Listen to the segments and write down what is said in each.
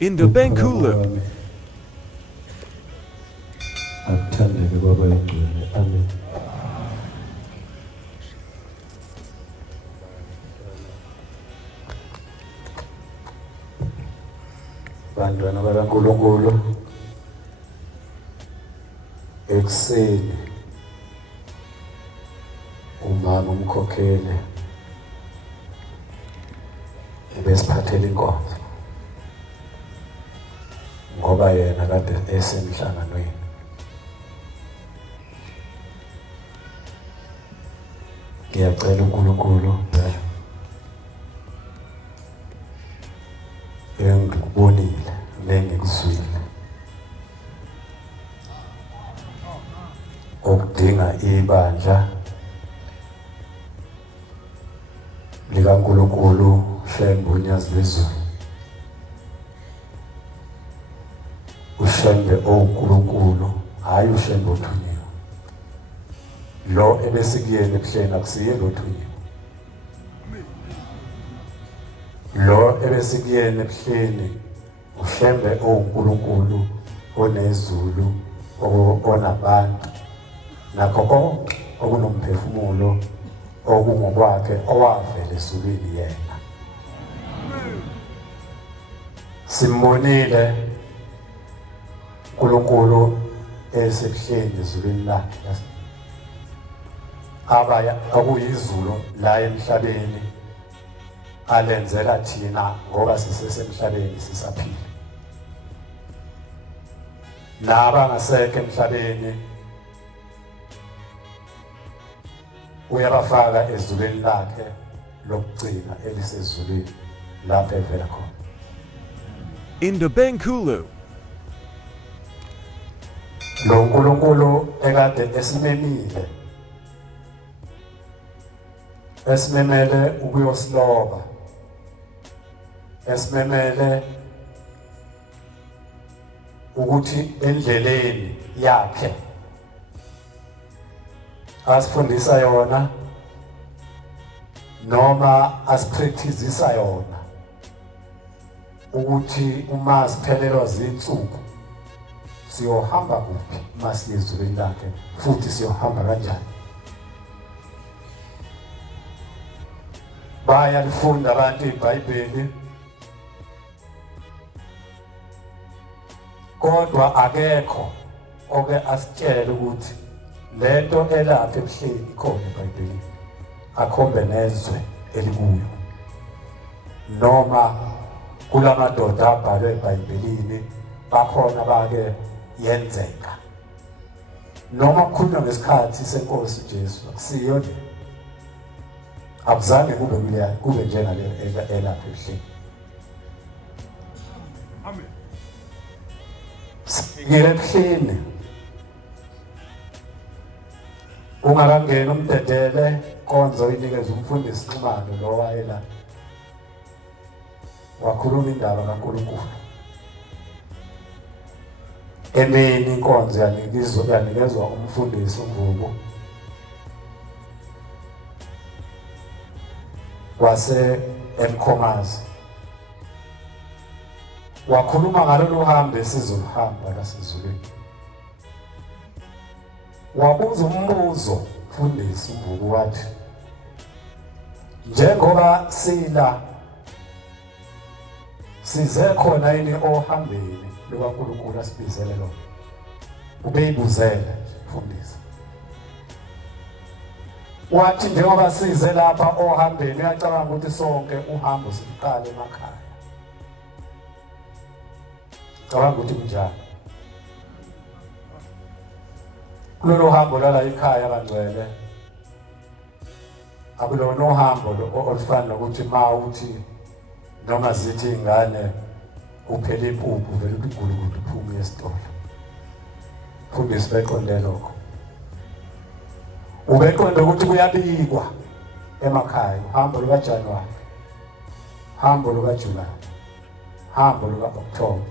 into Benkulu. Akuthandeke kwaba yingcwele. Amen. Bantwana bakaNkulunkulu, ekuseni umama umkhokheli ebesiphathela inkonzo ngoba yena kade esemhlanganweni. Ngiyacela uNkulunkulu engikubonile nengikuzwile okudinga ibandla likaNkulunkulu Shembe uNyazi bezulu, uShembe oNkulunkulu, hayi uShembe othunyiwe. Lo ebesikuyena ebuhleni akusiyena othunyiwe. Lo ebesikuyena ebuhleni uShembe oNkulunkulu onezulu onabantu nakho konke okunomphefumulo okungokwakhe owavela ezulwini yena. Simbonile uNkulunkulu esebuhleni ezulwini lakhe abaya akuyizulu la emhlabeni alenzela thina ngoba sisesemhlabeni sisaphila. Laba ngasekho emhlabeni uyabafaka ezulwini lakhe lokugcina elisezulwini lapho evela khona. Into Benkulu. Lo uNkulunkulu ekade esimemele ukuyosiloba, esimemele ukuthi endleleni yakhe asifundisa yona noma asipracticeisa yona ukuthi uma siphelelwa zinsuku siyohamba kuphi masiyezulwini lakhe futhi siyohamba kanjani. Bayalifunda abantu iBhayibheli kodwa akekho oke asitshele ukuthi lento elapha ebuhleni ikhona eBhayibhelini, akhombe nezwe elikuyo noma kulamadoda abhalwe eBhayibhelini bakhona bake yenzeka noma kukhulunywa ngesikhathi senkosi uJesu akusiyo le, akuzange kube njengale elapha ebuhleni. Amen. Sikile ebuhleni ungakangena umdedele konzo inikeza umfundisi Ximalo lo wayela wakhuluma indaba kaNkulunkulu. Emini inkonzo yanikezwa umfundisi uMvubu wase eMkhomazi, wakhuluma ngalolu hambo esizohamba lasezulwini. Wabuza umbuzo umfundisi uMvubu wathi, njengoba size khona yini ohambeni lukaNkulunkulu asibizele lona? Ubeyibuzele mfundisi. Wathi njengoba size lapha ohambeni uyacabanga ukuthi sonke uhambo siqale emakhaya. Cabanga ukuthi kunjani? Kulolu hambo lala ekhaya kaNgcwele akulona uhambo olufana nokuthi uthi noma zithi ingane uphele impuphu vele uGulukudu uphume esitolo. Mfundisi beqonde lokho. Ubeqonde ukuthi kuyabikwa emakhaya uhambo lukaJanuwari, uhambo lukaJulayi, uhambo lukaOkthoba.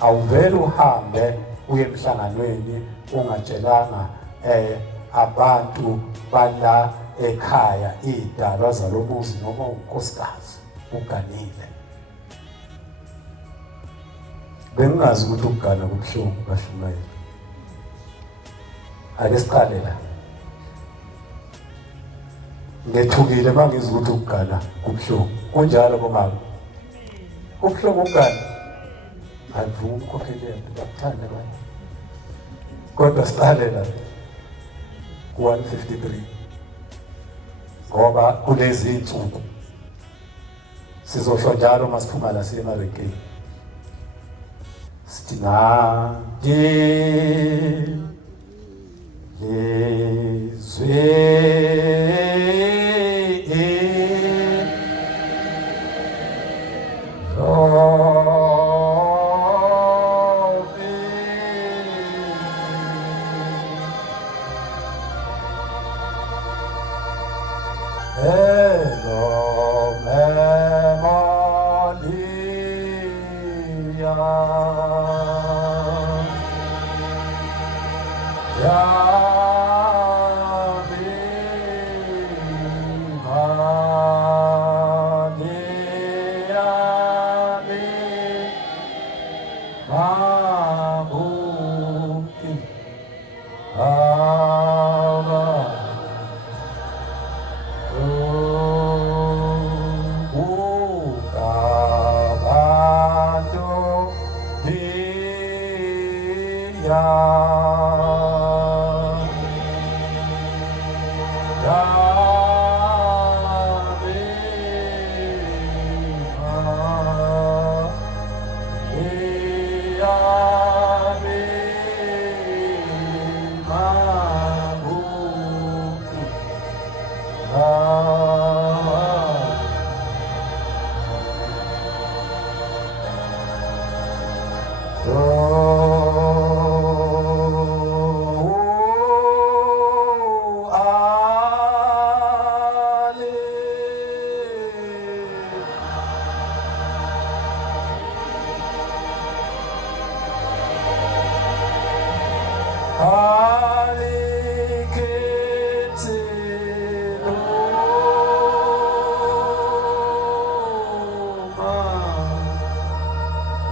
Awuvele uhambe uye emhlanganweni ungatshelanga abantu bala ekhaya idalwa zalomuzi noma unkosikazi uganile. bengingazi ukuthi ukugana kubuhlungu bashumayela. Ake siqale la. Ngethukile mangizwa ukuthi ukugana kubuhlungu. Kunjalo bomama. Kubuhlungu ukugana. Angivumi ukukhokhela ngakuthanda bani. Kodwa siqale la. ku-153 ngoba kulezi insuku sizosho njalo masiphuma la siye emarenkeni sithi nje lezwe Hello,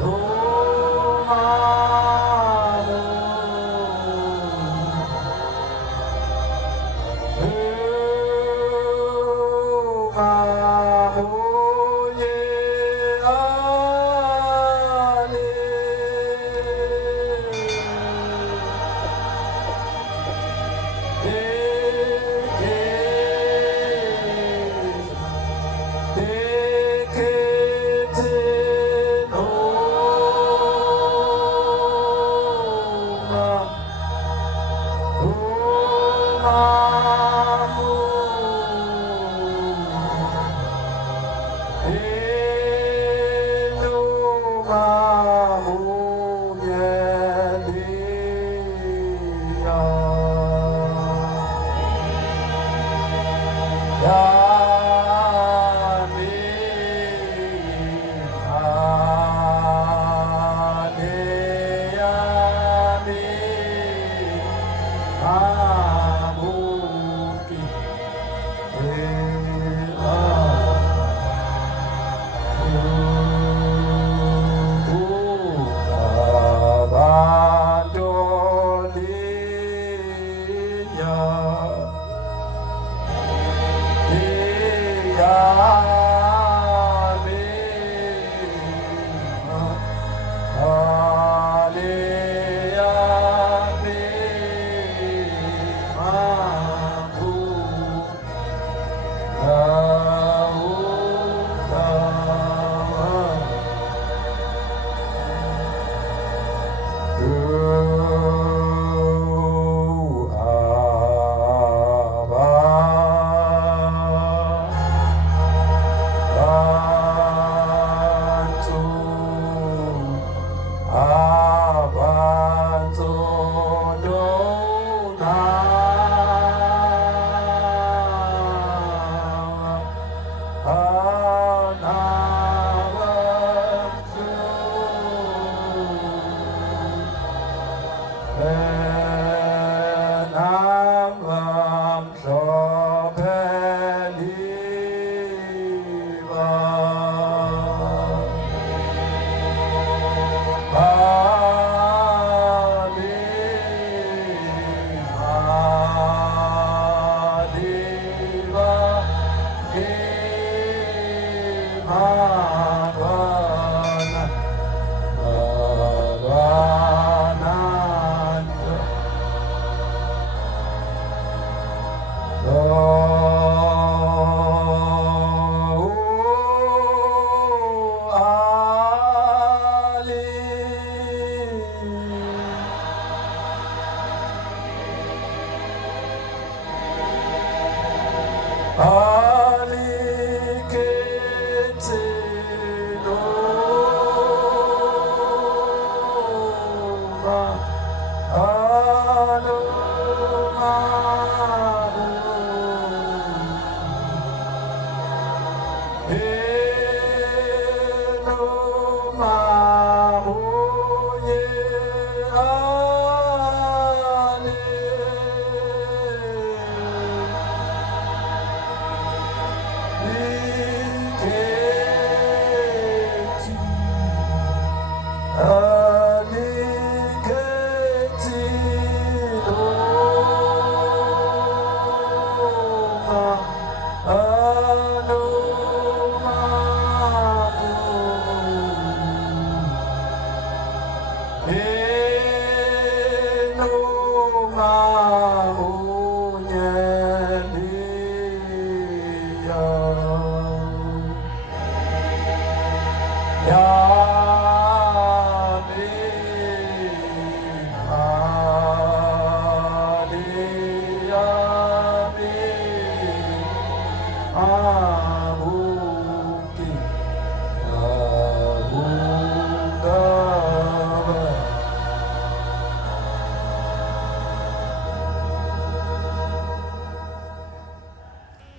Oh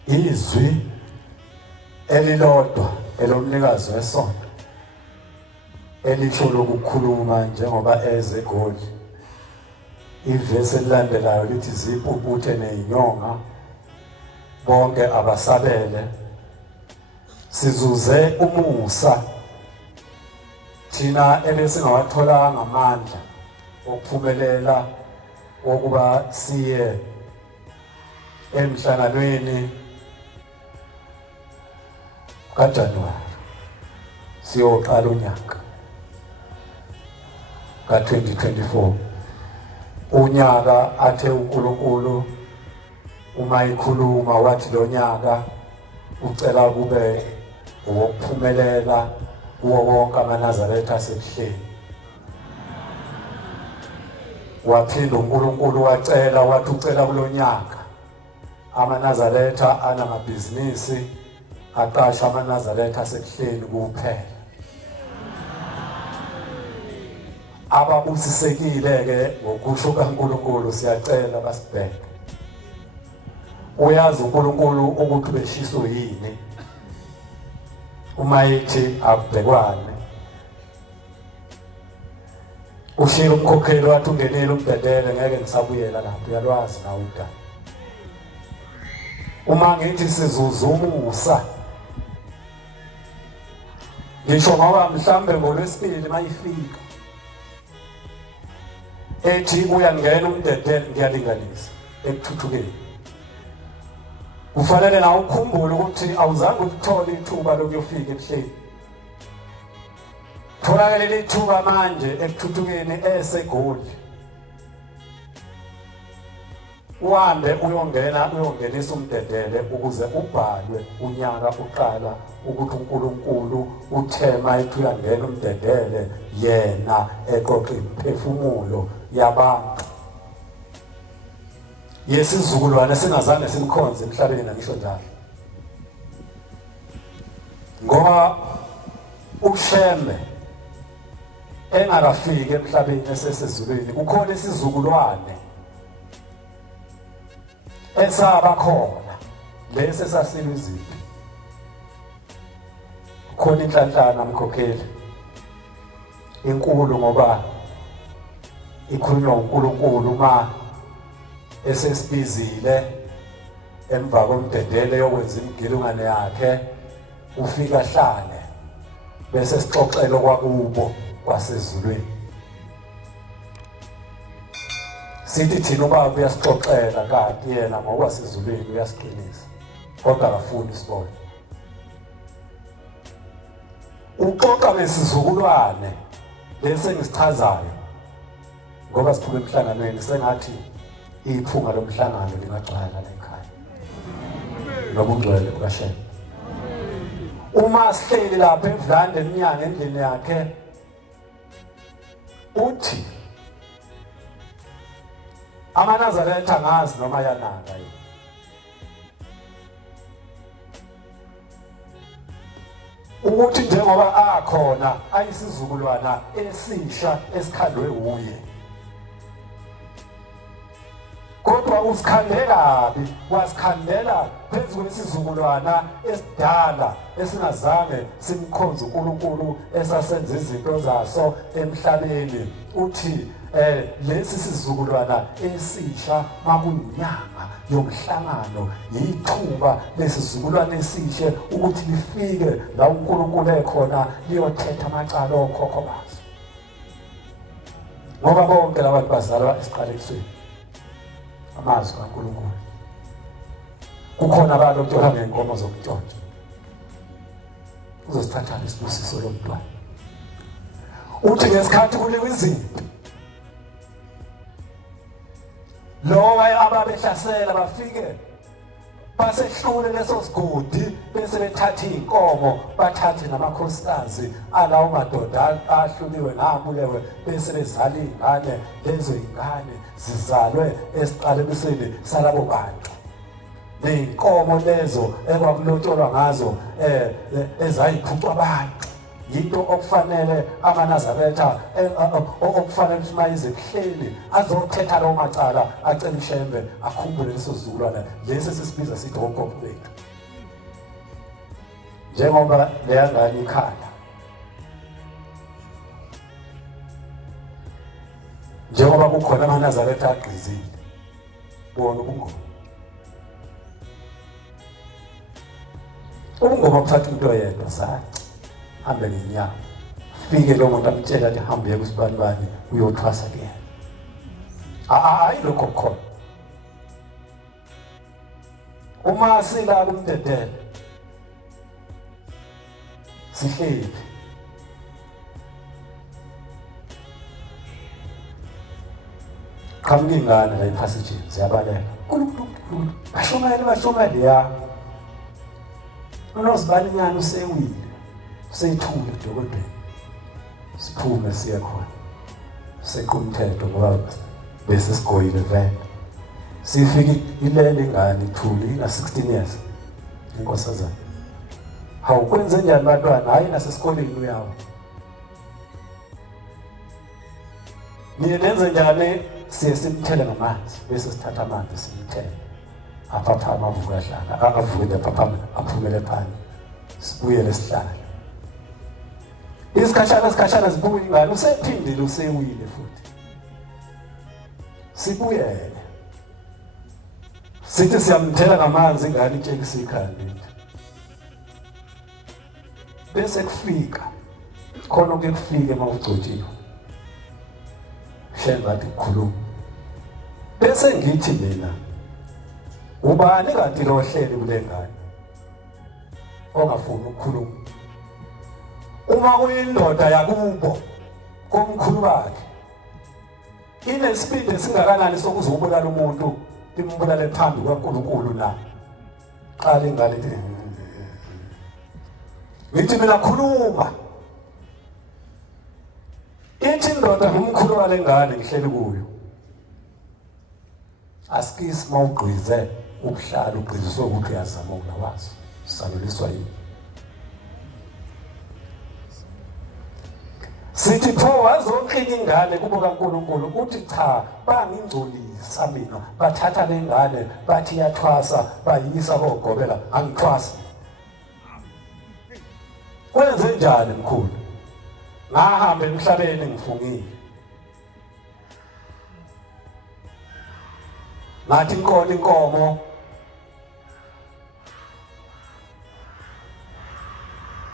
Izwi elilodwa elomnikazi wesonto elisho lokukhuluma njengoba eze eGoli. Ivesi elilandelayo lithi ziphuputhe nezinyonga bonke abasabele sizuze umusa thina ebesingawatholanga amandla okuphumelela ukuba siye emhlanganweni kaJanuwari siyoqala unyaka ka-2024. Unyaka athe uNkulunkulu uma ikhuluma wathi lo nyaka ucela kube ukuphumelela kuwo wonke amaNazaretha asekuhleni. Waphinda uNkulunkulu wacela wathi ucela kulonyaka amaNazaretha anamabhizinisi aqasha amaNazaretha asekuhleni kuphela. Ababusisekile ke ngokusho kaNkulunkulu siyacela basibheke. Uyazi uNkulunkulu ukuthi beshiso yini uma ethi akubhekwane. Ushilo umkhokheli wathi ungenele umbhedele ngeke ngisabuyela lapho uyalwazi nawe uDa. Uma ngithi sizuza umusa ngisho ngoba mhlambe ngolwesibili mayifika ethi uyangena umdedele ngiyalinganisa ekuthuthukeni. Kufanele na ukukhumbula ukuthi awuzange uthole ithuba lokuyofika ebuhleni. Tholakala lithuba manje ekuthuthukeni eseGoli. Uhambe uyongenisa umdedele ukuze ubhalwe unyaka uqala ukuthi uNkulunkulu uthema ethi uyangena umdedele yena eqoqa imphefumulo yabantu. Yesizukulwane singazange simkhonze emhlabeni ngisho njalo. Ngoba uShembe engakafiki emhlabeni esesezulwini kukhona isizukulwane esaba khona lesi sasilwa iziphi. Khona inhlanhlana mkhokheli inkulu ngoba ikhulunywa uNkulunkulu uma esesibizile emva komdedele yokwenza imigilungane yakhe ufika hlale bese sixoxela kwakubo kwasezulwini. Sithi thina ubaba uyasixoxela kanti yena ngokwasezulwini uyasiqinisa kodwa akafuni isibone. Uxoxa ngesizukulwane lesi engisichazayo ngoba siphume emhlanganweni sengathi iphunga lomhlangano lingagcwala la ekhaya nobungcwele bukaShembe. Uma sihleli lapha eVlande eminyaka endlini yakhe uthi amaNazaretha ngazi noma yanaka yini. Ukuthi njengoba akhona ayisizukulwana esisha esikhandwe uye. Kodwa usikhandela bi wasikhandela phezu kwesizukulwana esidala esingazange simkhonze uNkulunkulu esasenza izinto zaso emhlabeni. Uthi lesi sizukulwana esisha makuyinyanga yomhlangano yithuba lesizukulwane esishe ukuthi lifike la uNkulunkulu ekhona liyothetha amacala okhokho bazo. Ngoba bonke labantu bazalwa esiqalekisweni amazwi kaNkulunkulu. Kukhona abantu okuthola ngenkomo zokutshontsha. Uzosithatha isibusiso lomntwana. Uthi ngesikhathi kuliwa izimpi lo ababehlasela bafike basehlule leso sigodi bese bethatha inkomo bathathe namakhosikazi alawo madoda ahluliwe nabulewe bese bezala ingane lezo ingane zizalwe esiqalekisweni salabo bantu neinkomo lezo ekwakulotsholwa ngazo ezayiphucwa abantu yinto okufanele amaNazaretha okufanele ukuthi mayize kuhleli azothetha lawo macala acela ishembe akhumbule leso sizukulwana lesi sisibiza sithi okhokho bethu njengoba leyangane ikhala njengoba kukhona amaNazaretha agqizile bona ubungoma buthatha into yedwa sathi hambe ngenyama fike lo muntu amtshela ukuthi hambe kusibani uyothwasa kuyena hayi lokho khona uma sila kumdedele sihleli kamlingana la iphasage siyabalela bashomele ya unozibalinyana usewile seyithule dokodela siphume siya khona sequmthetho ngoba bese sigoyile vele sifike ilele ingane ithule ina 16 years inkosazana hawu kwenze njani bantwana hayi nasesikoleni uyawo niyenze njani siye simthele ngamanzi bese sithatha amanzi simthele apha amavuka ahlala avuke papa aphumele phansi sibuyele sihlala isikhashana sibuye ingane usephindile usewile futhi sibuyele sithi siyamthela ngamanzi ingane itshekisa ikhanda bese kufika khona ukufika mawugcotshiwe shemba ukukhuluma bese ngithi mina ubani kanti lo hleli kule ngane ongafuni ukukhuluma uma kuyindoda yakubo komkhulu bakhe inesibindi singakanani sokuzobulala umuntu imbulale phambi kwaNkulunkulu na qala ingane ngithi mina khuluma ithi indoda ngumkhulu wale ngane ngihleli kuyo askisi mawugqize ubuhlalo ugqiziswe ukuthi uyazama ukulawazi saluliswa yini sithi pho wazoqina ingane kubo kaNkulunkulu uthi cha bangingcolisa mina bathatha lengane bathi yathwasa bayisa kogobela angithwasa kwenze njani mkhulu ngahamba emhlabeni ngifungile ngathi inkomo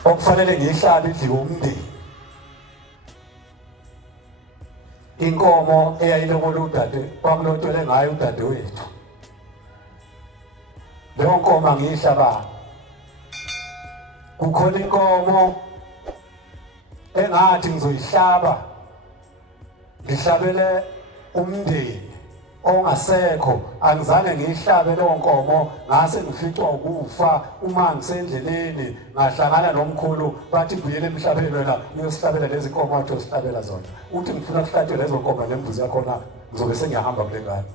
okufanele ngihlabe idliwe umndeni inkomo eyayilobola udade kwamlotshele ngayo udade wethu leyo nkomo angiyihlaba kukhona inkomo engathi ngizoyihlaba ngihlabele umndeni ongasekho angizange ngiyihlabe leyo nkomo ngase ngificwa ukufa uma ngisendleleni ngahlangana nomkhulu bathi buyele emhlabeni wena uyosihlabela lezi nkomo wathi usihlabela zona uthi ngifuna ukuhlatshwe lezo nkomo nembuzi yakhona ngizobe sengiyahamba kule ngane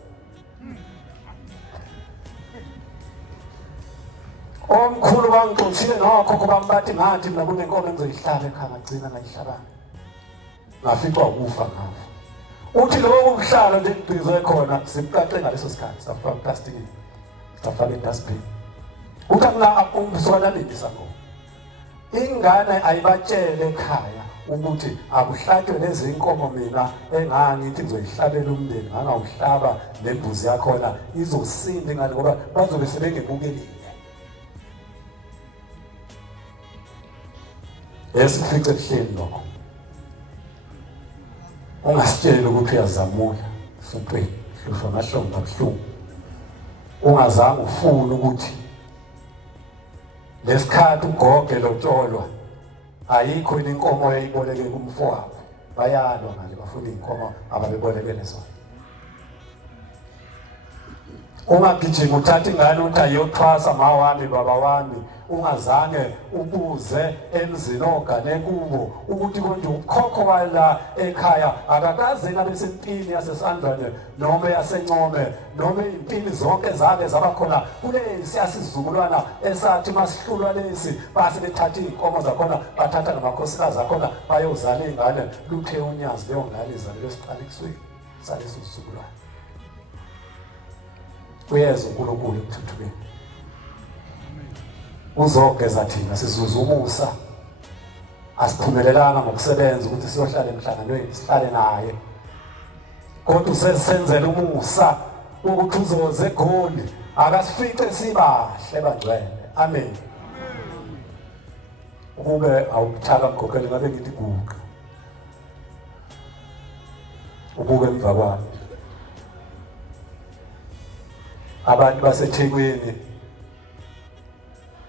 omkhulu bangixoshile nokhokho bami bathi ngathi mina kunenkomo engizoyihlaba ekhaya ngagcina ngayihlabanga ngaficwa ukufa ngafa uthi lokho kuhlala nje kubizwe khona simqaqe ngaleso sikhathi safaka plastic safaka dustbin uthi mina umsona lendisa ngo ingane ayibatshele ekhaya ukuthi akuhlatshwe lezi inkomo mina engangithi ngizoyihlabela umndeni ngangawuhlaba nembuzi yakhona izosinda ingane ngoba bazobe sebengebukelile esifice ehleni lokho ungasitshela ukuthi uyazamula futhi hlushwa amahlombe abuhlungu ungazange ufune ukuthi lesikhathi ugoge lotsholwa ayikho inkomo eyayiboleke kumfowabo bayalwa ngale bafuna inkomo ababebolekele zona ungagijima uthatha ingane uthi ayothwasa mawami baba wami ungazange ubuze emzini ogane kubo ukuthi konje ukhokho wala ekhaya akakaze nabe sempini yasesandlwane noma yasencome noma impini zonke zake zabakhona kulesi yasizukulwana esathi masihlulwa lesi base bethatha inkomo zakhona bathatha namakhosikazi zakhona bayozala ingane luthe unyazi leyo ngane izalelwe esiqalekisweni saleso sizukulwana. Uyeza uNkulunkulu ekuthuthukeni uzogeza thina sizuza umusa asiphumelelanga ngokusebenza ukuthi siyohlala emhlanganweni sihlale naye kodwa usesenzela umusa ukuthi uzoze eGoli akasifice sibahle bangcwele. Amen. Ukube awuthaka mgokeli ngabe ngithi kuqa ubuke emva kwami abantu baseThekwini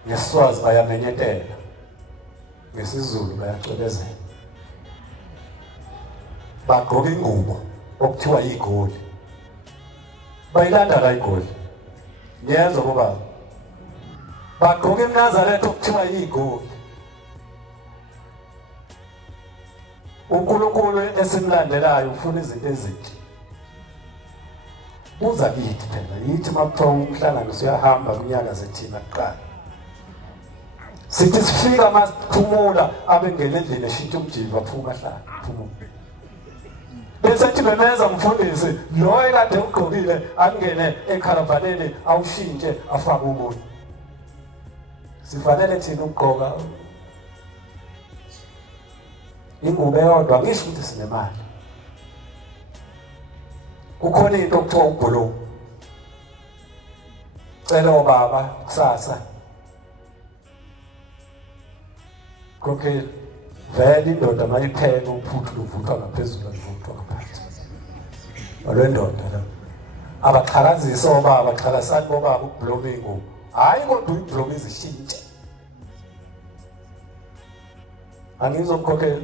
ngeSiswazi bayamenyetela ngesiZulu bayacwebezela bagqoka ingubo okuthiwa yiGoli bayilanda la iGoli niyezwa ngoba bagqoka iNazaretha okuthiwa yiGoli. uNkulunkulu esimlandelayo ufuna izinto ezinhle uza kithi phela yithi makuthiwa umhlangano siyahamba kunyaka zethina kuqala sithi sifika masithumula abengena endlini eshintsha umjiva phuma hlala phuma bese sithi bemeza mfundisi lo ekade ugqokile angene ekharavaneni awushintshe afake umuntu sifanele thina ukugqoka ingubo eyodwa ngisho ukuthi sinemali kukhona into okuthiwa ubhulu cela baba kusasa konke vele indoda mayipheka uphuthu luvuthwa ngaphezulu luvuthwa ngaphansi olwendoda la abaxhakazisa obaba baxhakasani bobaba ukubhloma ingubo hayi kodwa uyibhloma izishintshe angizokukhokhela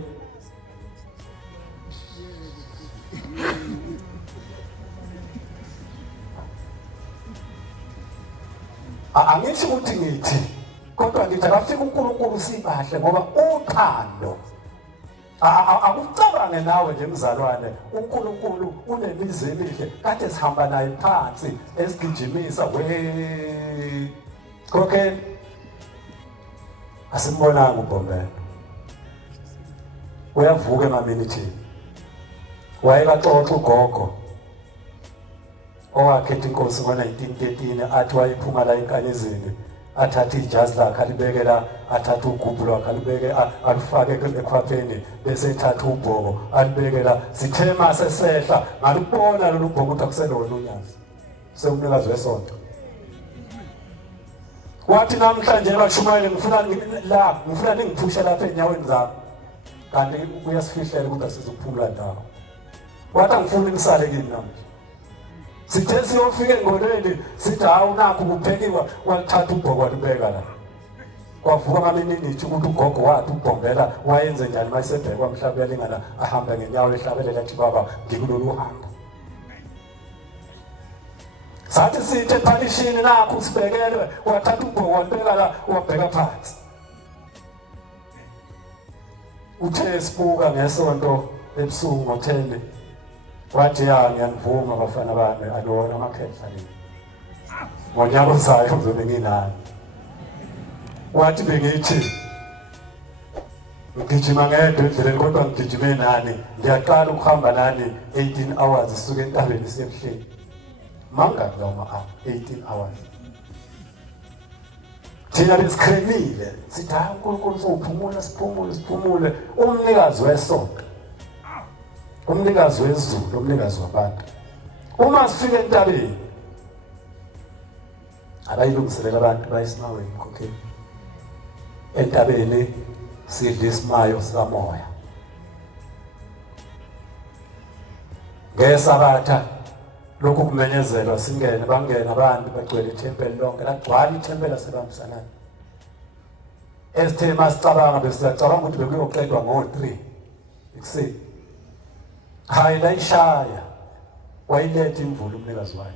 angithi ukuthi ngithi kodwa ngithi akafika uNkulunkulu sibahle ngoba uthando akucabange nawe nje mzalwane uNkulunkulu unemizi emihle kade sihamba naye phansi esigijimisa we okay asimbonanga uBombela uyavuka emaminithini wayekaxoxa ugogo owakhetha inkosi ngo-1913 athi wayephuma la enkanyezini athatha ijazi lakhe alibekela athatha ugubhu lwakhe alibeke alufake ekhwapheni bese ethatha ubhoko alibekela sithe masesehla ngalubona lolu bhoko ukuthi akuselona unyazi sewumnikazi wesonto wathi namhlanje bashumayele ngifuna ningiphushe lapha enyaweni zami kanti kuyasifihlela ukuthi asizukuphumula ndawo wathi angifuni ngisale kini namhlanje sithe siyofika engolweni sithi hawu nakho kuphekiwa wathatha ubhoko walibeka la kwavuka amaminithi ukuthi ugogo wathi uBombela wayenze njani mayisebhekwa emhlabeni ngala ahamba ngenyawo ehlabelela ethi baba ngikulolu hamba sathi sithe phalishini nakho sibekelwe wathatha ubhoko walibeka la wabheka phansi uthe sibuka ngesonto ebusuku ngo-10 wathi ngiyanivuma bafana bami alona amakhehla yini ngonyaka ozayo ngizobe nginani wathi bengithi ngigijima ngedwa endleleni kodwa ngigijime nani ngiyaqala ukuhamba nani 18 hours sisuke entabeni siyebuhleni mangaki lawo ma-hour 18 hours thina besikhelile sithi hayi uNkulunkulu sophumula siphumule umnikazi wesonto umnikazi wezulu umnikazi wabantu uma sifika entabeni abayilungiselela abantu bayisimaweni kokeni entabeni sidla isimayo sikamoya ngesabatha lokhu kumenyezelwa singene bangena abantu bagcwele ithempeli lonke lagcwala ithempeli lasebambisanayo esithe masicabanga besicabanga ukuthi bekuyoqedwa ngo-3 ekuseni hayi la ishaya wayiletha imvula umnikazi wayo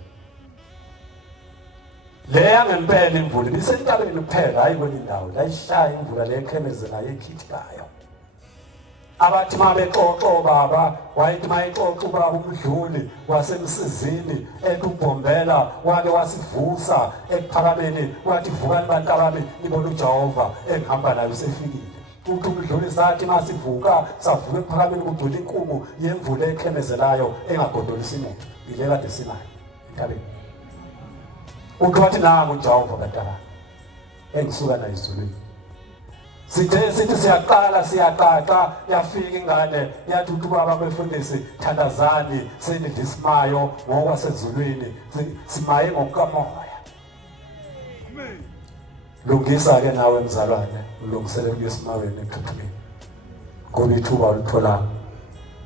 leya ngempela imvula bisentabeni kuphela hayi kwenye indawo la ishaya imvula le ekhemezela ekhithikayo abathi mabexoxo baba wayithi mayixoxa ubaba umdluli wasemsizini ekubhombela wake wasivusa ekuphakameni wathi vukani bantu abami nibona uJehova engihamba nayo usefikile uthi umdluli sathi masivuka savuka ekuphakameni kugcwele inkumu yemvula ekhemezelayo engagodolisi imoto ile kade sinayo entabeni uthi wathi nami uJehova katala engisuka nayo izulwini sithi siyaqaqa yafika ingane yathi ubaba befundisi thandazani senidisimayo ngokwasezulwini simaye ngokukamoya amen lungisa ke nawe mzalwane ulungisele kuyesimaweni ekuthuthukeni ngoba ithuba ulithola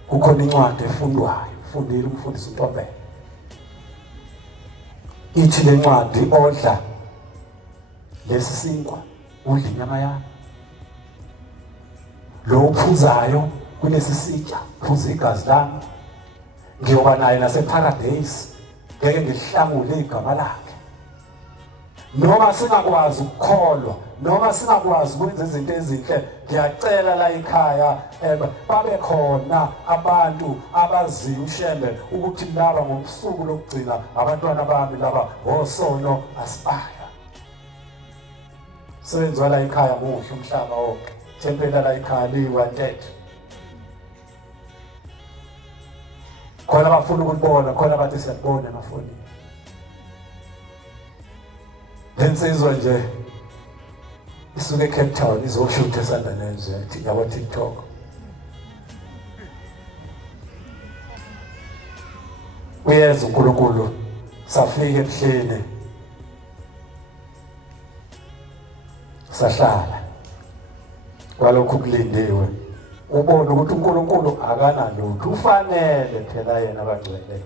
kukhona incwadi efundwayo fundile umfundisi uNtombela ithi le ncwadi odla lesi sinkwa udla inyama yakhe lo uphuzayo kulesi sitya phuza igazi lami ngiyoba naye naseparadise ngeke ngihlangule igama lakhe noma singakwazi ukukholwa noma singakwazi ukwenza izinto ezinhle ngiyacela la ekhaya babe khona abantu abaziyo ushembe ukuthi laba ngosuku lokugcina abantwana bami laba osono asibaya senziwa la ekhaya muhle umhlaba wonke tempela la ekhaya liwantethe khona bafuna ukubona khona bathi siyabona amafoni lensizwa nje isuke eCape Town izoshutha eSandalenze nje yabo TikTok uyeza uNkulunkulu safika ebuhleni sahlala kwalokhu kulindiwe ubone ukuthi uNkulunkulu akanalutho ufanele phela yena abangcwele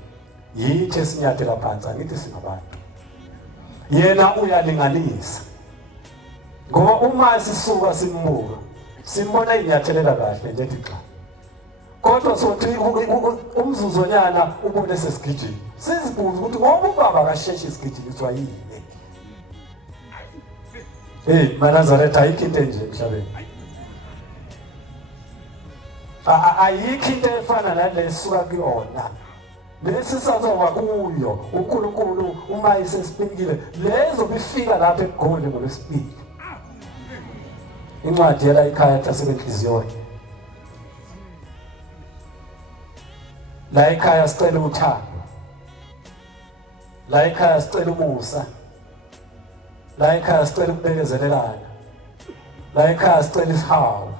yithi esinyathela phansi angithi singabantu yena uyalinganisa ngoba uma sisuka simbuka simbona inyathelela kahle nje ethi xa kodwa sothi umzuzonyana ubone sesigijini sizibuza ukuthi ngoba ubaba akasheshe isigijini ithwa yini maNazaretha ayikho into enje emhlabeni ayikho into efana nalesuka kuyona lesi sazoba kuyo uNkulunkulu uma isesipikile lezo bifika lapha egoli ngolesibili incwadi yala ekhaya tasebenhliziyo la ekhaya sicela uthando la ekhaya sicela umusa la ekhaya sicela ukubekezelelana la ekhaya sicela isihawu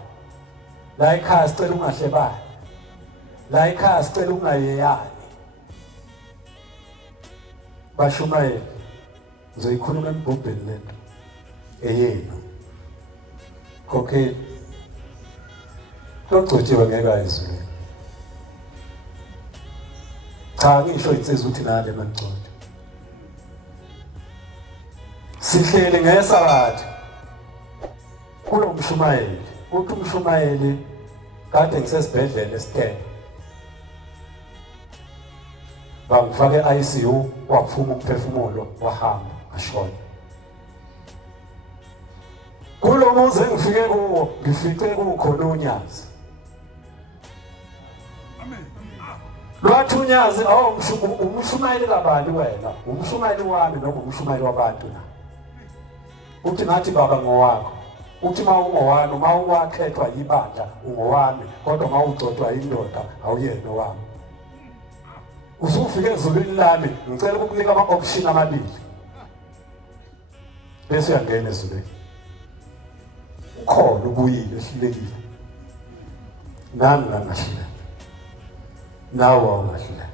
la ekhaya sicela ungahlebani la ekhaya sicela ungayeyani bashumayeli ngizoyikhuluma embhobheni lento eyenu okay logcotshiwe ngeke ayizwe cha ngisho insizwa uthi nale mangcotsho sihlele ngesabathi kulo mshumayeli uthi umshumayeli kade ngisesibhedlela esithe bangifake ICU waphuma umphefumulo wahamba ashona kulo muze ngifike kuwo ngifice kukhona unyazi amen lwathunyazi umshumayeli kabani wena umshumayeli wami noma umshumayeli wabantu na uthi nathi baba ngowakho uthi mawungowani uma ungakhethwa yibandla ungowami kodwa mawugcotshwa indoda awuyena wami usufike ezulwini lami ngicela ukukunika ama-option amabili bese uyangena ezulwini ukhona ubuyile ehlulekile nami ngangahlela nawe awungahlela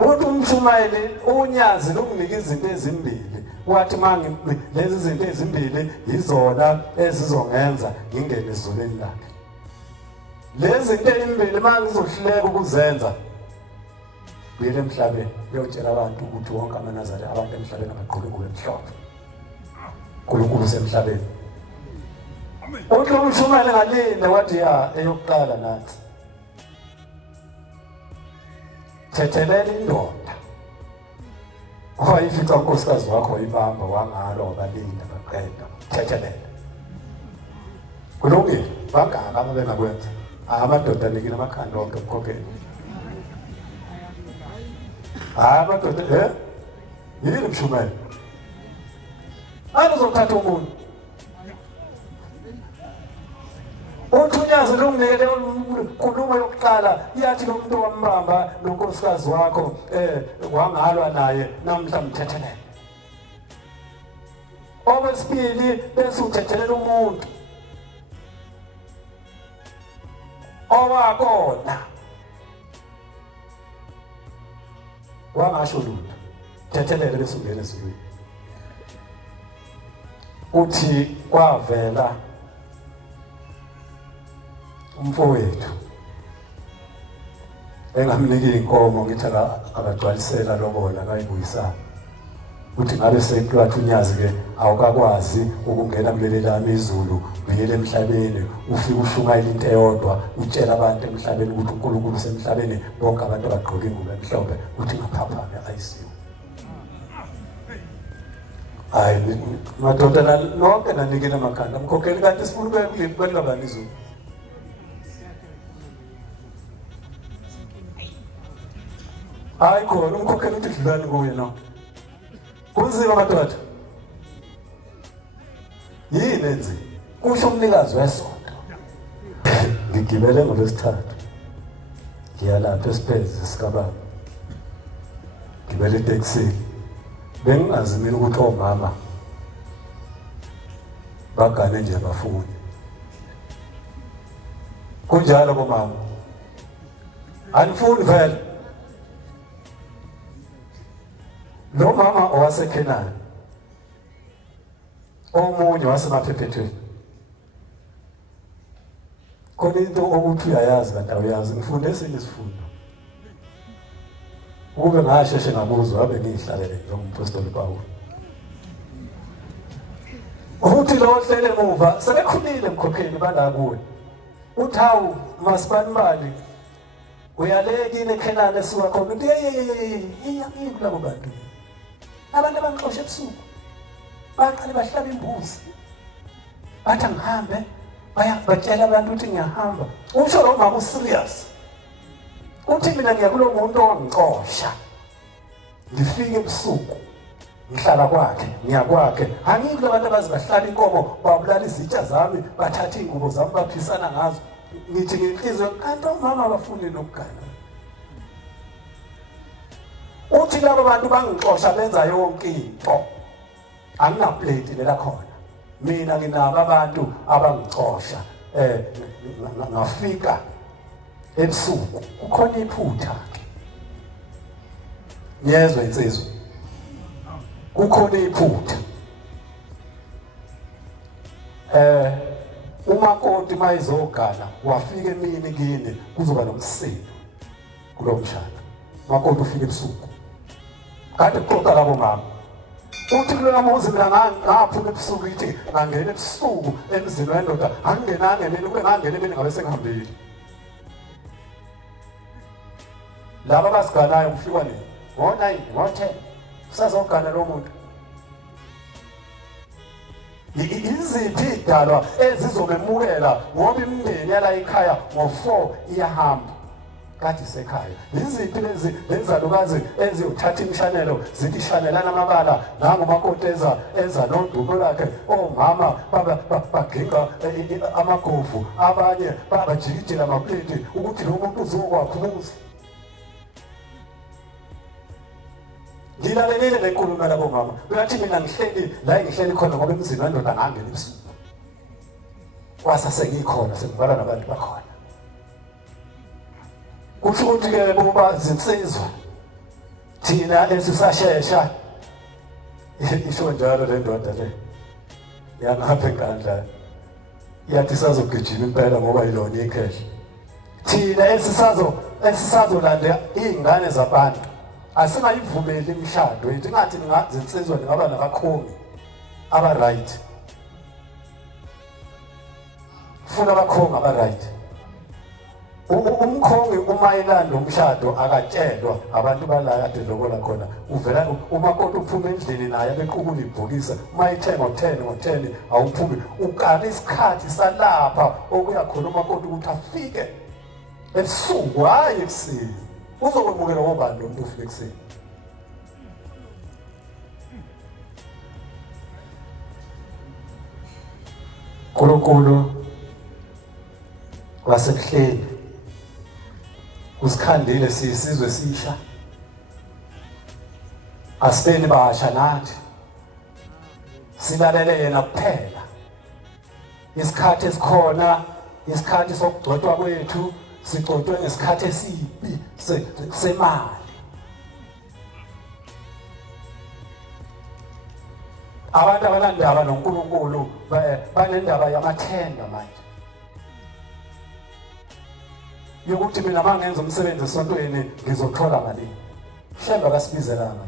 uthi umshumayeli unyazi lokunika izinto ezimbili wathi lezi zinto ezimbili yizona ezizongenza ngingene ezulwini lakhe lezi zinto ezimbili mangizohluleka ukuzenza bile emhlabeni uyotshela abantu ukuthi wonke amaNazaretha abantu emhlabeni abaqhubeka ngokumhlophe uNkulunkulu semhlabeni amen uthi umshumayeli ngalinde wathi eyokuqala nathi thethelela indoda wayifica unkosikazi wakho wayibamba wangalo wabalinda baqeda thethelela kulungile bangaka ababengakwenza amadoda anikile amakhanda onke emkhokheni amadoda yini mshumela uzothatha umuntu uthunyaze lomnikele unkulumo yokuqala yathi lo muntu wambamba nonkosikazi wakho wangalwa naye namhla mthethelela okwesibili bese uthethelela umuntu owakona wangasho lutho thethelele bese ungena ezulwini uthi kwavela umfowethu engamniki inkomo ngithi akagcwalisela lobola akayibuyisana uthi ngabe seyiqhathwa unyazi ke awukakwazi ukungena kuleli lami izulu uyele emhlabeni ufike ushumayela into eyodwa utshela abantu emhlabeni ukuthi uNkulunkulu usemhlabeni bonke abantu abagqoke ingubo emhlophe uthi ngaphaphame ayisiwe hayi madoda nonke nanikela amakhanda mkhokheli kanti sifuna ukuya kuleli kwelabani izulu hayi khona umkhokheli uthi dlulani kuye no kunzima madoda yini enzi kusho umnikazi wesonto ngigibele ngolwesithathu ngiyalapha esiphelezi sikababa ngibele itaxi bengazi mina ukuthi omama bagane nje bafuni kunjalo bomama anifuni vele lo mama owaseKhenani omunye wasemaphephethweni khona into ukuthi uyayazi kanti awuyazi ngifunde esinye isifundo ube ngasheshe ngabuzwa abe ngihlalele njengomphostoli Pawulo uthi lo hlele emuva sebekhulile emkhokheli bala kuwe uthi hawu masibanibani uyaleki eKhenani esuka khona uthi yeyeyeyey kulabo bantu abantu abanxosha ebusuku baqale bahlaba imbuzi bathi ngihambe batshela abantu ukuthi ngiyahamba usho lo mama userious uthi mina ngiyakulo muntu ongixosha ngifike ebusuku ngihlala kwakhe ngiyakwakhe angikho abantu abazibahlala inkomo babulala izitsha zami bathatha ingubo zami baphisana ngazo ngithi ngenhliziyo kanti umama abafuni nokugana uthi labo bantu bangixosha benza yonke into anginaplate lela khona mina nginabo abantu abangixosha ngafika ebusuku kukhona iphutha yezwe insizwa kukhona iphutha umakoti mayizogana wafika emini kini kuzoba nomsindo kulo mshado makoti ufike ebusuku kade kuxoxa labo mama uthi kulo muzi mina ngaphuma ebusuku ithi ngangena ebusuku emzini wendoda angenanga emini kube ngangena emini ngabe sengihambile laba basiganayo mfikwa nini ngo9 ngo10 usazogana lo muntu iziphi idalwa ezizomemukela ngoba imindeni yala ekhaya ngo4 iyahamba kathi sekhaya iziphi lezi lezalukazi eziyothatha imshanelo zithi shanelana amabala nangomakoti enza nodumo lakhe omama baginga amagovu abanye babajikijela amapleti ukuthi lo muntu uzokwakha umuzi ngilalelele lenkulumo labo mama uyathi mina ngihleli la ngihleli khona ngoba emzini wendoda ngangena ebusuku kwasase ngikhona sekubala nabantu bakhona kusho ukuthi ke boba zinsizwa thina esisashesha isho njalo le ndoda le yangapha enkandla yathi sizogijima impela ngoba yilona ikhehle thina esisazolanda izingane zabantu asingayivumeli imishado yethu ngathi ningazinsizwa ningaba nabakhomi aba right funa abakhomi aba right umkhongi uma elanda umshado akatshelwa abantu bala kade lobola khona uvela umakoti uphuma endlini naye beqhubula ibhokisa uma ithenga ngo10 awuphumi ukala isikhathi salapha okuya khona umakoti ukuthi afike ebusuku hayi ekuseni uzokwemukela ngobani lo muntu ufike ekuseni uNkulunkulu wasekuhleni usikhandile siyisizwe sisha asiteni basha nathi silalele yena kuphela isikhathi esikhona isikhathi sokugcotshwa kwethu sigcotshwe ngesikhathi esibi semali abantu abanandaba noNkulunkulu banendaba yamathenda manje yokuthi mina mangenza umsebenzi esontweni ngizothola malini shemba kasibizelana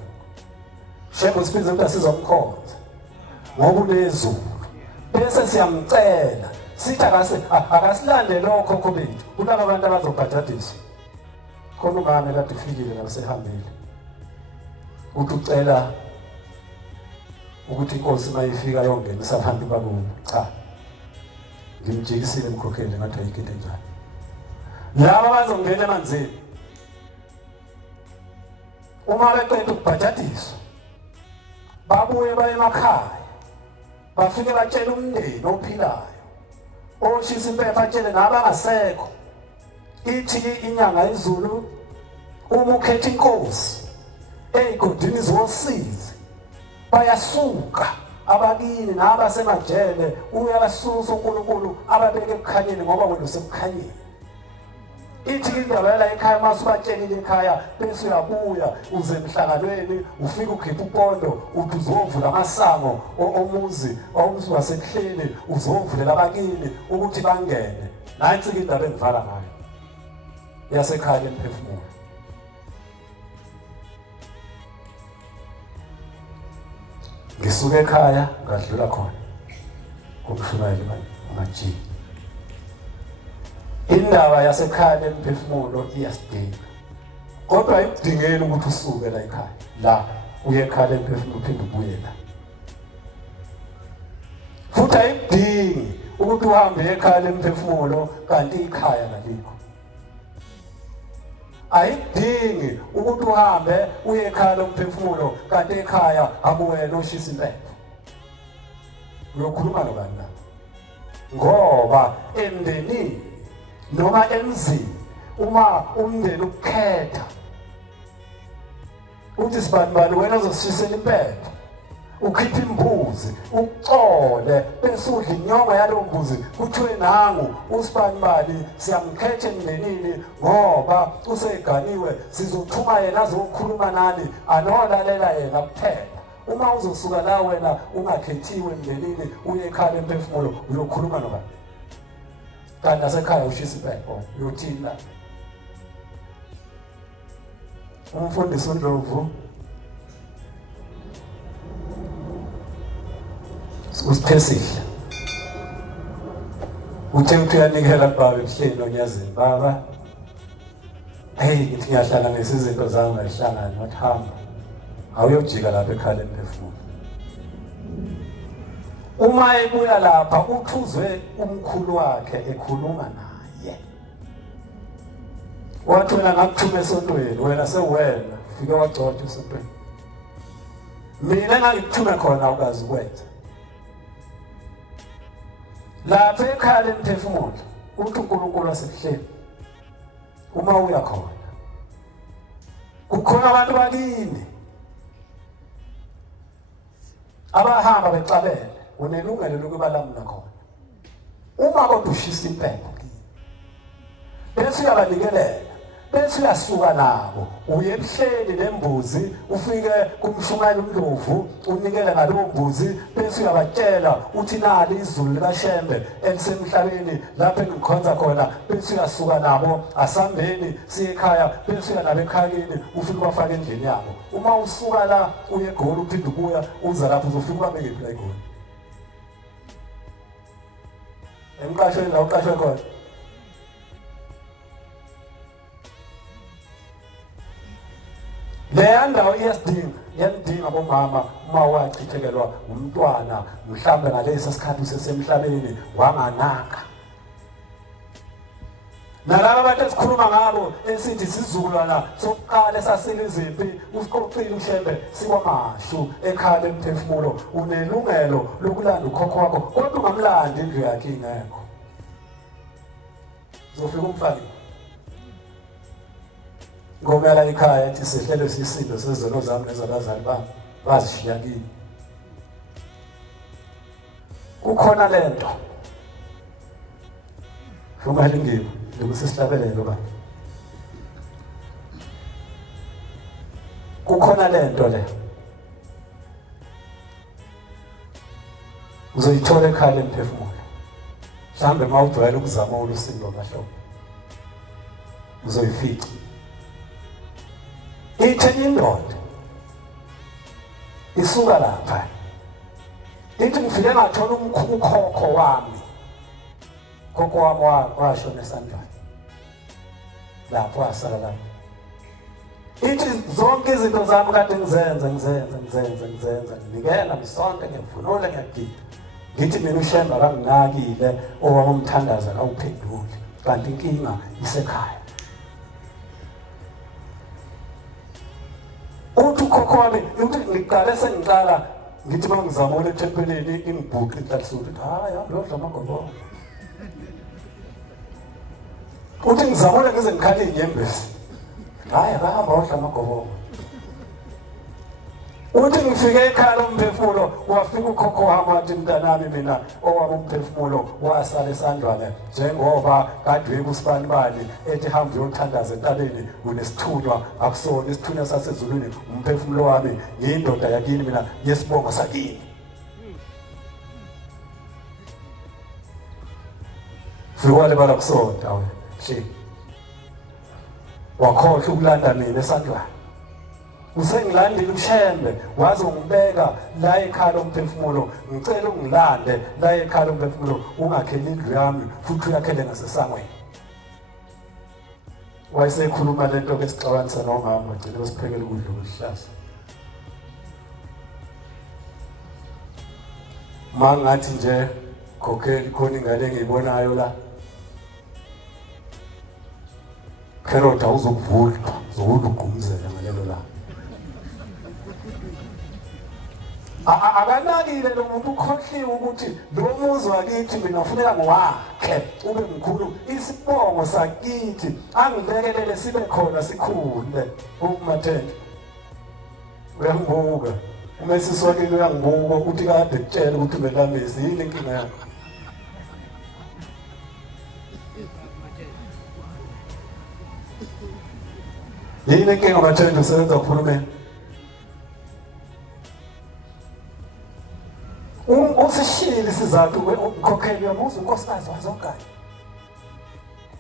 shemba usibize ukuthi asizomkhonza ngoba unezulu bese siyamcela sithi akasilande lokho khona bethu kulabo abantu abazobhadadiswa khona umama kade ufikile la usehambile uthi ucela ukuthi inkosi mayifika yongenisa abantu bakubo cha ngimjikisile emkhokheli ngathi ayikho njani laba bazongena emanzini uma beqeda ukubhajadiswa babuye baye emakhaya bafike batshela umndeni ophilayo oshisa impepha atshele nabangasekho ithi inyanga izulu uma ukhetha inkosi eyigodini zosizi bayasuka abakini nabasemajele uyabasusa uNkulunkulu ababeke ebukhanyeni ngoba wena usebukhanyeni ithi indaba la ekhaya masubatshelile ekhaya bese uyabuya uze emhlanganweni ufike ukhipha upondo uthi uzovula amasango omuzi wasekuhleni uzovulela abakini ukuthi bangene nansi indaba engivala ngayo yasekhaya emphefumulo ngisuke ekhaya ngadlula khona kumshumayeli manje indaba yasekhaya emphefumulo iyasidinga kodwa ayikudingeni ukuthi usuke la ekhaya la uye ekhaya emphefumulo uphinde ubuye la futhi ayikudingi ukuthi uhambe ekhaya emphefumulo kanti ikhaya lalikho ayikudingi ukuthi uhambe uye ekhaya lomphefumulo kanti ekhaya akuwena oshisa impepho uyokhuluma nobani la ngoba emndenini noma emzini uma umndeni ukukhetha uthi sibani wena uzoshisela impepho ukhipha imbuzi ucole bese udla inyongo yalo mbuzi kuthiwe nangu usibani siyamkhetha emndenini ngoba useganiwe sizothuma yena azokhuluma nani anolalela yena kuphela uma uzosuka la wena ungakhethiwe emndenini uye ekhaya emphefumulo uyokhuluma nobani kanti nasekhaya ushisa impepho uyothini la umfundisi uNdlovu usiphesile uthe uthi uyanikela kubaba ebuhleni nonyazini baba ngithi ngiyahlanganisa izinto zami ngayihlangana wathi hamba awuyojika lapha ekhaya emphefumulo uma ebuya lapha uthuzwe umkhulu wakhe ekhuluma naye wathi wena ngakuthuma esontweni wena sewena ufike wagcotha esontweni mina ngangikuthume khona ukazi ukwenza lapha ekhaya emphefumulo uthi uNkulunkulu wasekuhleni uma uya khona kukhona abantu bakini abahamba becabele unelungelo lokubalamula khona uma kodwa ushisa impepho bese uyabanikelela bese uyasuka nabo uye ebuhleni nembuzi ufike kumshumayeli uNdlovu unikele ngalowo mbuzi bese uyabatshela uthi nali izulu likaShembe elisemhlabeni lapho engikhonza khona bese uyasuka nabo asambeni siye ekhaya bese uyanabo ekhayeni ufike bafake endlini yabo uma usuka la uye eGoli uphinde ubuya uza lapho uzofika ubabeke la eGoli emqashweni la uqashwe khona leya ndawo yanidinga bomama uma wachithekelwa umntwana mhlambe ngalesi sikhathi usesemhlabeni wanganaka. Nalabo abantu esikhuluma ngabo esithi sizukulwana sokuqala esasiliziphi usiqoqile ushembe sikwamashu ekhaya emphefumulo unelungelo lokulanda ukhokho wakho kodwa ungamlandi indlu yakhe ingekho. Uzofika umfaki ngomela ekhaya ethi sihlele sisindo sezono zami nezabazali bami bazishiya kimi. Kukhona lento uma lingiwe lokusisihlabelelo bani. Kukhona lento le uzoyithola ekhaya emphefumulo. Mhlambe mawujwayele ukuzama ulusindo ngahlobo uzoyifica. Ithi indoda isuka lapha ithi ngifike ngathola ukhokho wami. Khokho wami washona esandleni lapho wasala lapho. Ithi zonke izinto zami kade ngizenza nginikela ngisonke ngivunule ngiyagida. Ngithi mina uShemba kanginakile owamthandaza awuphendule kanti inkinga isekhaya. Uthi ukhokho wami uthi ngiqale sengiqala ngithi mangizama ethempeleni ingibhuqe inhlanhluthi hayi yodla amagobongo. Uthi ngizamule ngize ngikhale inyembezi hayi akahamba odla amagobongo. Uthi ngifike ekhaya lomphefumulo wafika ukhokho wami wathi mntanami mina owami umphefumulo wasala esandlwane njengoba kade kusibani bani ethi hamba uyothandaza entabeni unesithunywa akusona isithunywa sasezulwini umphefumulo wami ngiyindoda yakini mina yesibongo sakini. Fuwale bala kusonta wena shi wakhohlwa ukulanda mina esandlwane. Usengilandile uShembe waze ungibeka la ekhaya lomphefumulo ngicela ungilande la ekhaya lomphefumulo ungakheli indlu yami futhi uyakhele ngasesangweni. Wayesekhuluma lento ke sixabanisa nomama ngicela besiphekele ukudla okuhlasa. Mangathi nje khokheli khona ingane engiyibonayo la Kherota uzokuvula uzokugqumzela ngalelo la. Akanakile lo muntu ukhohliwe ukuthi lo muzi wakithi mina ufuneka ngowakhe ube mkhulu isibongo sakithi angilekelele sibe khona sikhule ukumathenda. Uyangbuka uma siswakile uyangibuka ukuthi kade kutshela ukuthi umelamisi yini inkinga yakho. Yini inkinga mathenda usebenza kuhulumeni. Usishile isizathu ukhokheli yamuzi unkosikazi wazogaya.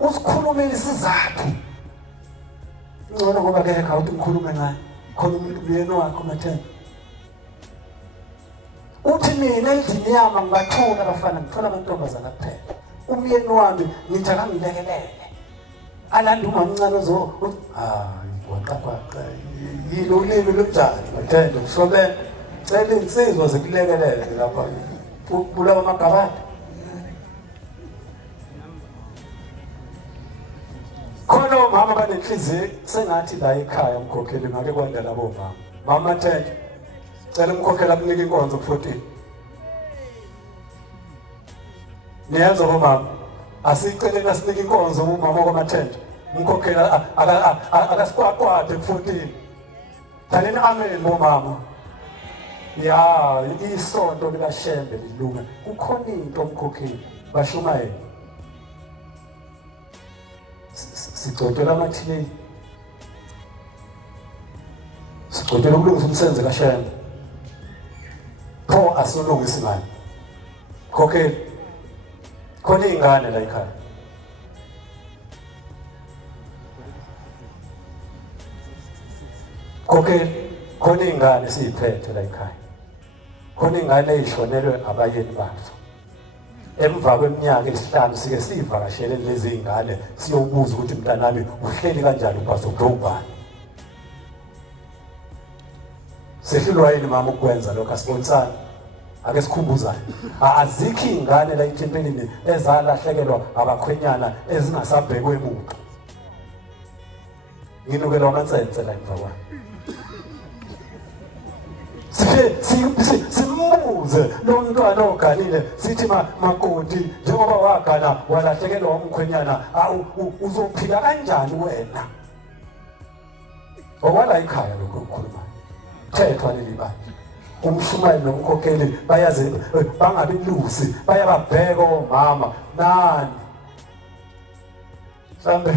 Usikhulumele isizathu. Ngcono ngoba ke awuthi ngikhulume ngaye. Khona umuntu uyena wakho mathenda. Uthi mina endini yami ngibathola abafana ngithola amantombazana kuphela. Umyeni wami ngithi akangilekelele. Alanda umamncane waqaqaqa yilo ulimi lomjani mathenda ushobela cela insizwa zikulekelele lapha ukubulawa amagabade. Khona umama banenhliziyo sengathi la ekhaya umkhokheli ngake kwanda labo mama. Mama Thenda cela umkhokheli akunike inkonzo ku14. Niyenza bomama asiceleni asinike inkonzo umama kwaMathenda. Umkhokheli akasikwaqwade ku14. Thanini amen bomama. Ya isonto lika Shembe lilunga kukhona into umkhokheli bashumayela sicotela amathini sicotela ukulungisa umsebenzi kaShembe pho asolungisa imali mkhokheli khona ingane la ekhaya mkhokheli khona ingane siyiphethe la ekhaya. Khona ingane eyishonelwe abayeni bazo. Emva kweminyaka emihlanu sike sivakashele lezi ingane siyobuza ukuthi mntanami uhleli kanjani ubhazo ubani. uhlulwa yini mama ukwenza lokho asibonisana ake sikhumbuzane azikho ingane la ethempelini ezalahlekelwa abakhwenyana ezingasabhekwe emuva nginukela amansense la emva kwami simbuze lo mntwana oganile sithi makoti njengoba wagana walahlekelwa umkhwenyana uzophila kanjani wena okwala ekhaya lokho ukukhuluma thethwa leli bandla umshumayeli nomkhokheli bayazi bangabi lusi bayababheka omama nani mhlambe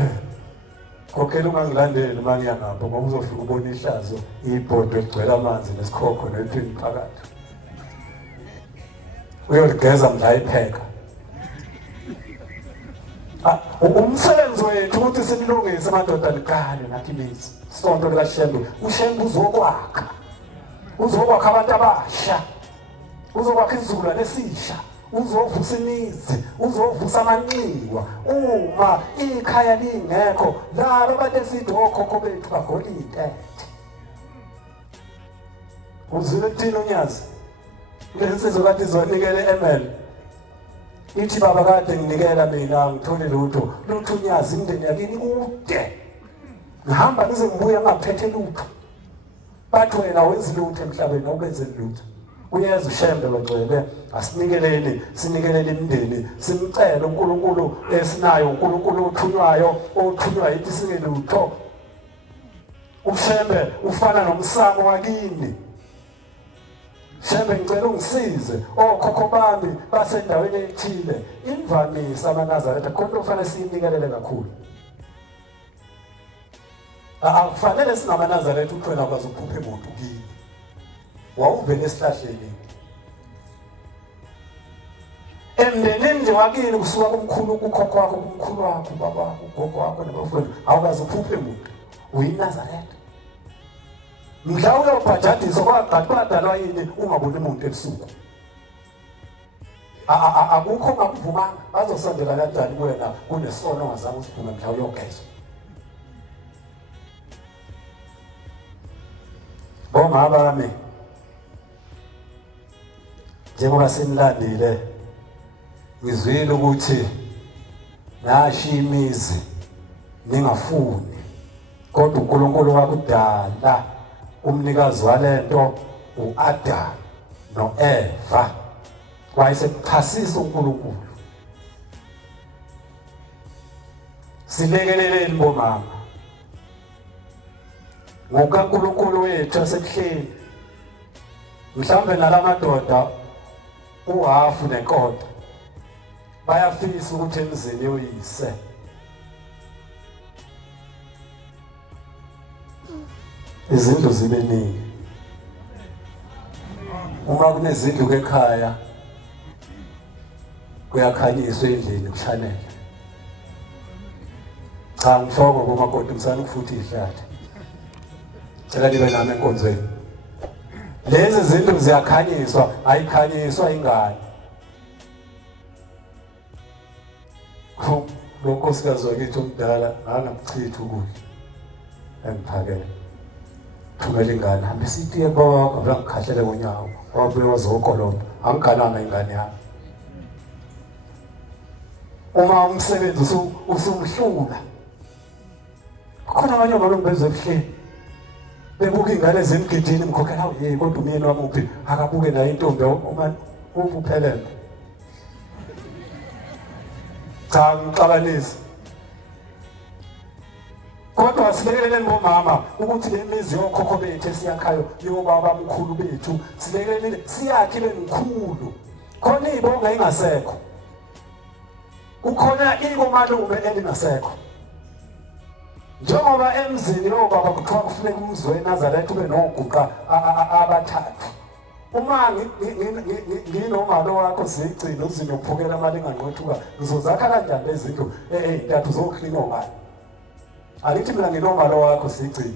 khokhela ungangilandeli manje ngapho ngoba uzofika ubona ihlazo ibhodo egcwele amanzi nesikhokho nephini phakathi uyoligeza mdla ipheka umsebenzi wethu ukuthi simlungise amadoda likale nathi lezi sonto likaShembe uShembe uzokwakha abantu abasha uzokwakha izukulwane esisha uzovusa imizi uzovusa amanxiwa uma ikhaya lingekho laba abadesithi okhokho bethu bagolide uzile thina unyazi lensizwe kade izonikele eML ithi baba kade nginikela mina ngithole lutho unyazi imndeni yakini kude ngihamba ngize ngibuya ngaphethe lutho bathi wena wenza lutho emhlabeni awubenze lutho uyeza uShembe bagcwele asinikelele sinikelele imndeni simcela uNkulunkulu esinayo uNkulunkulu othunywayo ithi sike lutho uShembe ufana nomsamo wakini Shembe ngicela ungisize okhokho bami basendaweni ethile imvamisa amaNazaretha konke kufanele sinikelele kakhulu akufanele singamaNazaretha ukhona kwazi ukuphupha emoto kini wawuvele esihlahleni emndenini nje wakini kusuka kumkhulu kukhokho wakho kumkhulu wakho baba wakho ugogo wakho nabafowethu awukazi uphuphe emoto uyiNazaretha mhlawumbe uyobhajadisa kwaqadalwa yini ungaboni umuntu ebusuku akukho ngakuvumanga bazosondela kanjani kuwena kunesono ongazange usiphume mhlawumbe uyogeza bomama bami njengoba senilandile ngizwile ukuthi nashi imizi ningafuni kodwa uNkulunkulu wakudala umnikazi walento uAdam noEva wayesekuchasisa uNkulunkulu silekeleleni bomama ngokaNkulunkulu wethu asekuhleli mhlambe nalamadoda uhafu nenkoda bayafisa ukuthi emzini yoyise izindlu zibe ningi uma kunezindlu ekhaya kuyakhanyiswa endlini kushanele cha ngifoko kumakoti msana kufuthi ihlathi cela nibe nami enkonzweni lezi zindlu ziyakhanyiswa ayikhanyiswa ingane lokho sikazwakithi umdala angakuchitha ukudla engiphakele thumela ingane hambe sitiye baba ngikhahlele ngonyawo wabuye wazokolomba angigananga ingane yami uma umsebenzi usumhlula khona abanye abantu bezwe ebuhleni bebuka ingane zemgidini mkhokhela kodwa umyeni wami uphi akabuke naye intombi uma uphelele cha ngixabanisa kodwa silekeleleni bomama ukuthi le mizi yokhokho bethu esiyakhayo yobaba bamkhulu bethu silekelele siyakhe lenikhulu khona ibonga ingasekho ukhona ikomalume elingasekho njengoba emzini yobaba kuthiwa kufuneka umzi weNazaretha ube noguqa abathathu uma nginomalo wakho sigcina uzini ukuphokela amali enganqothuka ngizozakha kanjani lezi zinto intathu zoklina obani alithi mina nginomalo wakho sigcina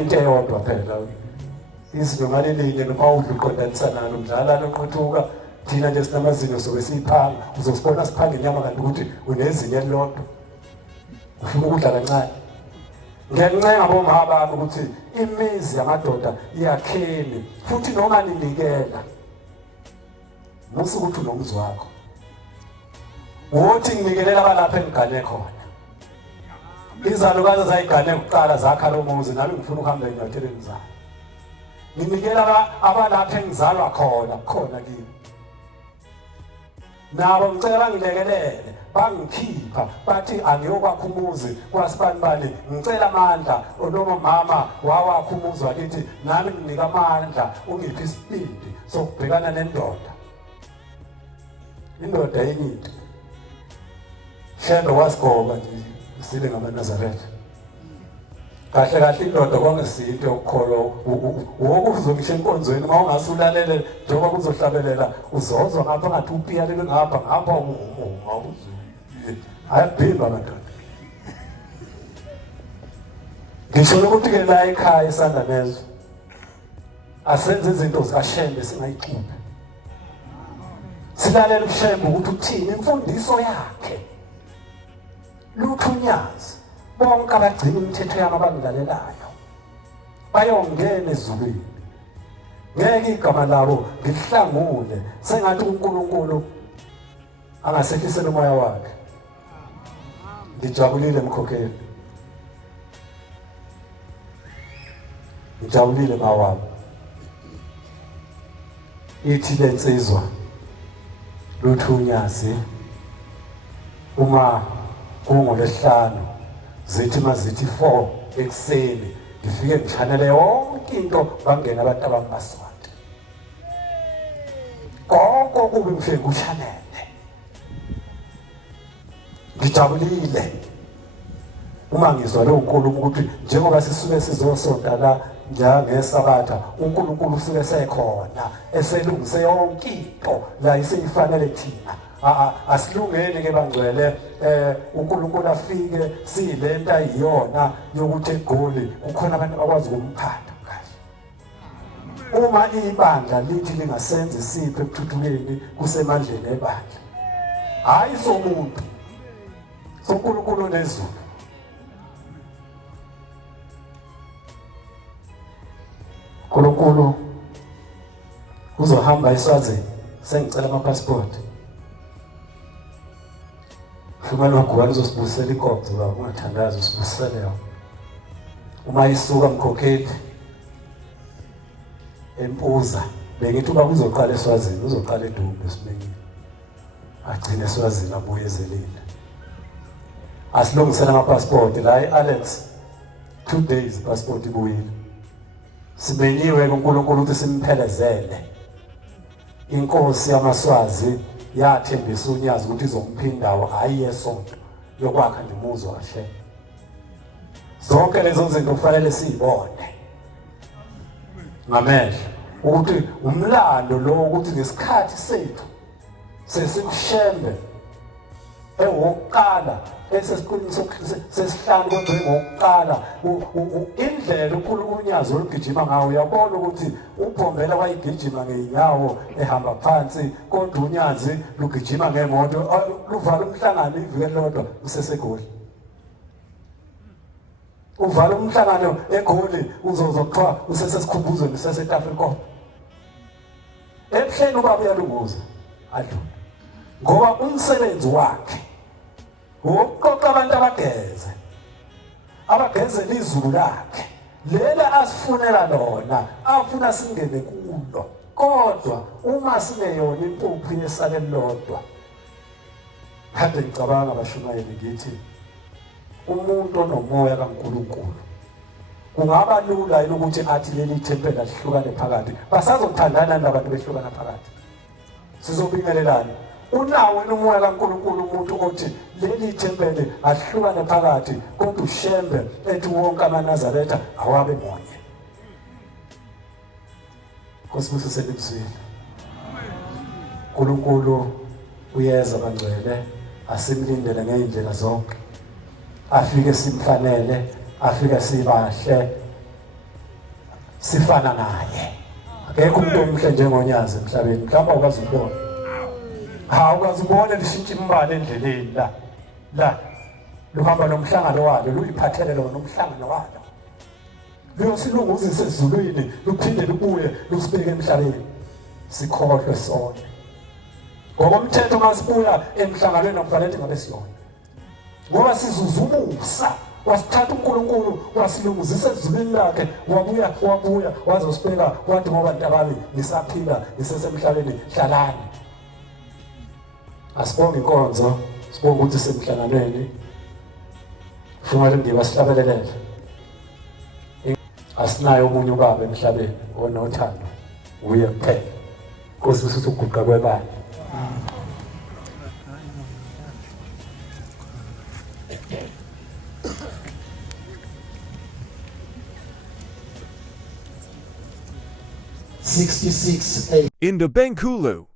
into eyodwa phela izinto ngalelinye noma udluqondanisa nalo mdlala noqothuka thina nje sinamazinyo sobe siphanga uzosibona siphanga inyama kanti ukuthi unezinyo elilodwa ufuna ukudla kancane ngiyancenga bomama bami ukuthi imizi yamadoda iyakheni futhi noma ninikela musu ukuthi unomzi wakho uthi nginikelela abalapha engigane khona izalukazi zayigane kuqala zakha lo muzi nami ngifuna ukuhamba enyathelo zami nginikela abalapha engizalwa khona kimi nabo ngicela ngilekelele bangikhipha bathi angiyokwakha umuzi kwasibanibani ngicela amandla noma mama wawakha umuzi wakithi nami nginika amandla ungiphi isibindi sokubhekana nendoda indoda yenyinto shendo wasigoba nje sile ngamaNazaretha kahle kahle indoda kwangesinto yokukholwa ukuzongisho enkonzweni uma ungasulalele njengoba kuzohlabelela uzozwa ngapha ngathi upiya lebe ngapha ngawuzwe ayabhimba madoda ngisho ukuthi ke la ekhaya esanda nezo asenze izinto zikashembe singayixuphi silalela ushembe ukuthi uthini imfundiso yakhe luthunyazi bonke abagcina imithetho yami abangilalelayo bayongena ezulwini ngeke igama labo ngihlangule sengathi uNkulunkulu angasehlisela umoya wakhe ngijabulile mkhokheli ngijabulile mawami ithi lensizwa luthunyazi uma kungoLwesihlanu zithi mazithi 4 ekseni ngifike ngichanele yonke into bangena abantu abangasonto konke kube ngifike ngichanele ngijabulile uma ngizwa lo nkulunkulu ukuthi njengoba sisuke sizosonta la njengesabatha uNkulunkulu usuke sekhona eselungise yonke into la isifanele thina asilungeni ke bangcwele uNkulunkulu afike silenta iyona yokuthi eGoli kukhona abantu abakwazi ukumphatha kahle uma ibandla lithi lingasenze siphe ekuthuthukeni kusemandleni ebandla hayi somuntu soNkulunkulu nezulu uNkulunkulu uzohamba eSwazini sengicela amapassport Fumana ngubani uzosibusela inkonzo la ungathandaza usibusele yona uma isuka mkhokheli empuza bengithi uba uzoqala eSwazini uzoqala eDumbe sibengile agcine eSwazini abuye ezelile asilungisela amapassport la eAlex 2 days passport ibuyile simenyiwe kuNkulunkulu ukuthi simphelezele inkosi yamaswazi yathembisa unyazi ukuthi izomphindawo hayi esonto yokwakha nje umuzi kahle zonke lezo zinto kufanele sibone ngamehlo ukuthi umlando lo ukuthi ngesikhathi sethu sesikushembe ewokuqala esesiqiniso sesihlanu kodwa ngokuqala indlela uNkulunkulu unyazo olugijima ngawo uyabona ukuthi ubhombela wayigijima ngeenyawo ehamba phansi kodwa unyazi lugijima ngemoto luvala umhlangano ivike lodwa useseGoli uvala umhlangano eGoli uzozokuthiwa usesesikhumbuzo sesetaFrikop ebuhleni ubaba uyalunguza adlule ngoba umsebenzi wakhe uqoqa abantu abageze izulu lakhe lela asifunela lona afuna singene kulo kodwa uma singeyona impuphu yesale lodwa kade ngicabanga abashumayeli ngithi umuntu onomoya kaNkulunkulu kungaba lula ukuthi athi leli thempela lihlukane phakathi basazothandana nabantu behlukana phakathi sizobingelelana unawo umoya kaNkulunkulu umuntu othi leli thempele ahlukane phakathi kodwa ushembe ethi wonke amaNazaretha awabe monye Nkosibuse selibizwile uNkulunkulu uyeza bangcwele asimlindele ngeindlela zonke afike simfanele afike sibahle sifana naye akekho umuntu omhle njengonyazi emhlabeni mhlawumbe ukwazi ukubona ukwazi ukubona lishintsha imbali endleleni la luhamba nomhlangano walo luyiphathele lona umhlangano walo luyosilunguzisa ezulwini luphinde lubuye lusibeke emhlabeni sikhohlwe sonke ngokomthetho masibuya emhlanganweni akufanele ngabe siyona ngoba sizuzumusa wasithatha uNkulunkulu wasilunguzisa ezulwini lakhe wabuya wazosibeka wathi ngoba ntababi ngisaphila ngisesemhlabeni hlalani asibonge inkonzo sibonge ukuthi semhlanganweni ufuna ndiba sihlabelelele asinayo omunye ubaba emhlabeni onothando uye kuphela Nkosi usithi uguqa kwebani Indobenkulu.